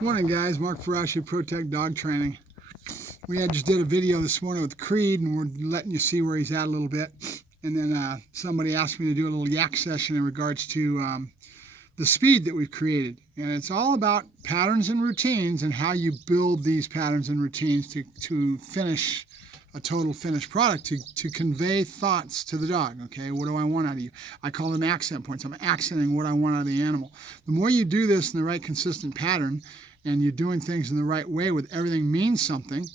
Morning guys, Mark Ferrasci, Protect Dog Training. We just did a video this morning with Creed and we're letting you see where he's at a little bit. And then somebody asked me to do a little yak session in regards to the speed that we've created. And it's all about patterns and routines and how you build these patterns and routines to finish a total finished product, to convey thoughts to the dog. Okay, what do I want out of you? I call them accent points. I'm accenting what I want out of the animal. The more you do this in the right consistent pattern and you're doing things in the right way with everything means something,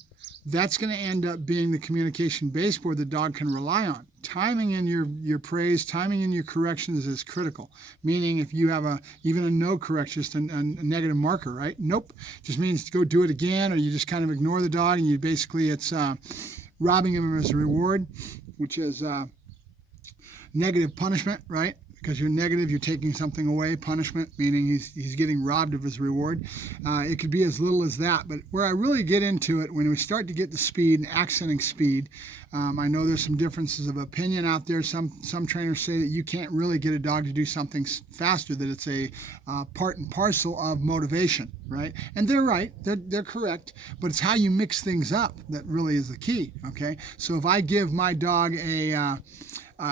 that's going to end up being the communication baseboard the dog can rely on. Timing in your praise, timing in your corrections is critical. Meaning if you have even a no correction, just a negative marker, right? Nope. Just means to go do it again, or you just kind of ignore the dog and you basically, it's robbing him of his reward, which is negative punishment, right? Because you're negative, you're taking something away. Punishment, meaning he's getting robbed of his reward. It could be as little as that. But where I really get into it, when we start to get to speed and accenting speed, I know there's some differences of opinion out there. Some trainers say that you can't really get a dog to do something faster, that it's a part and parcel of motivation, right? And they're right, they're correct, but it's how you mix things up that really is the key, okay? So if I give my dog a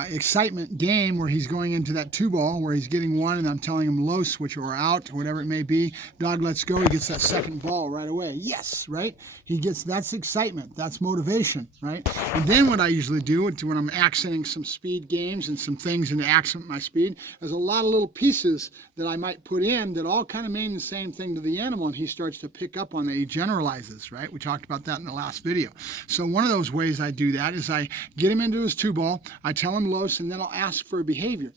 excitement game where he's going into that 2-ball where he's getting one and I'm telling him low switch or out or whatever it may be, dog lets go, he gets that second ball right away. Yes, right? That's excitement, that's motivation, right? And then what I usually do when I'm accenting some speed games and some things to accent my speed, there's a lot of little pieces that I might put in that all kind of mean the same thing to the animal, and he starts to pick up on that. He generalizes, right? We talked about that in the last video. So one of those ways I do that is I get him into his 2-ball, I tell him low, and then I'll ask for a behavior.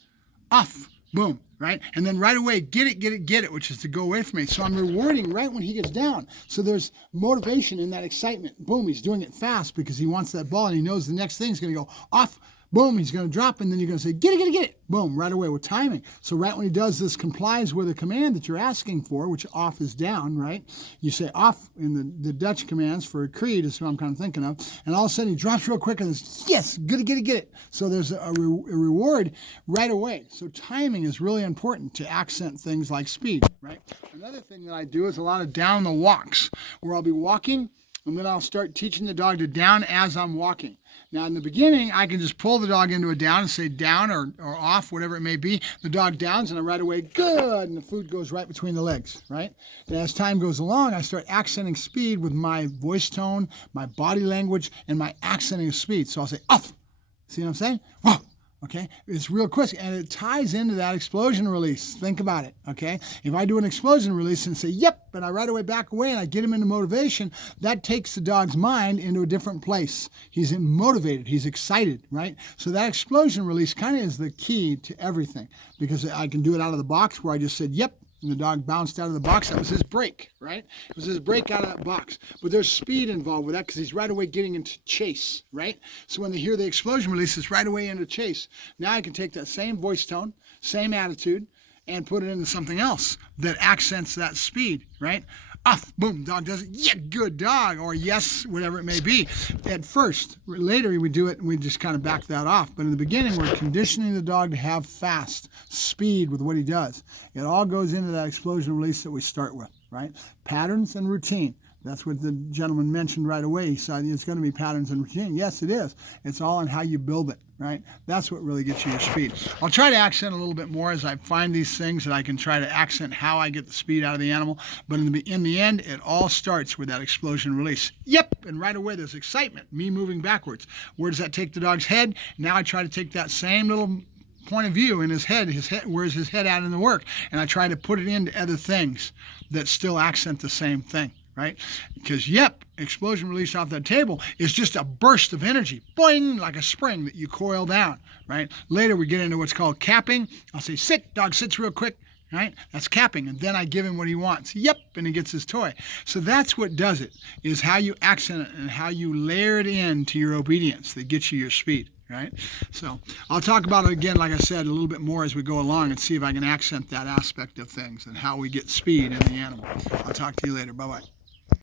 Off, boom, right? And then right away, get it, which is to go away from me. So I'm rewarding right when he gets down. So there's motivation in that excitement. Boom, he's doing it fast because he wants that ball and he knows the next thing's going to go off. Boom, he's going to drop, and then you're going to say, get it. Boom, right away with timing. So right when he does this, complies with a command that you're asking for, which off is down, right? You say off in the Dutch commands for Creed is what I'm kind of thinking of. And all of a sudden he drops real quick and says, yes, get it. So there's a reward right away. So timing is really important to accent things like speed, right? Another thing that I do is a lot of down the walks, where I'll be walking and then I'll start teaching the dog to down as I'm walking. Now, in the beginning, I can just pull the dog into a down and say down or off, whatever it may be. The dog downs, and I right away, good, and the food goes right between the legs, right? And as time goes along, I start accenting speed with my voice tone, my body language, and my accenting of speed. So I'll say off. See what I'm saying? Whoa. Okay, it's real quick, and it ties into that explosion release. Think about it, okay? If I do an explosion release and say, yep, and I right away back away and I get him into motivation, that takes the dog's mind into a different place. He's motivated, he's excited, right? So that explosion release kind of is the key to everything, because I can do it out of the box where I just said, yep, and the dog bounced out of the box. That was his break, right? It was his break out of that box. But there's speed involved with that because he's right away getting into chase, right? So when they hear the explosion release, it's right away into chase. Now I can take that same voice tone, same attitude, and put it into something else that accents that speed, right? Off, boom, dog does it. Yeah, good dog, or yes, whatever it may be. At first, later we do it and we just kind of back that off. But in the beginning, we're conditioning the dog to have fast speed with what he does. It all goes into that explosion release that we start with, right? Patterns and routine. That's what the gentleman mentioned right away. He said it's going to be patterns and routine. Yes, it is. It's all on how you build it, right? That's what really gets you your speed. I'll try to accent a little bit more as I find these things that I can try to accent how I get the speed out of the animal. But in the end, it all starts with that explosion release. Yep, and right away there's excitement, me moving backwards. Where does that take the dog's head? Now I try to take that same little point of view in his head, where's his head at in the work? And I try to put it into other things that still accent the same thing. Right? Because, yep, explosion release off that table is just a burst of energy, boing, like a spring that you coil down, right? Later we get into what's called capping. I'll say, sit, dog sits real quick, right? That's capping, and then I give him what he wants. Yep, and he gets his toy. So that's what does it, is how you accent it and how you layer it into your obedience that gets you your speed. Right? So I'll talk about it again, like I said, a little bit more as we go along and see if I can accent that aspect of things and how we get speed in the animal. I'll talk to you later. Bye-bye.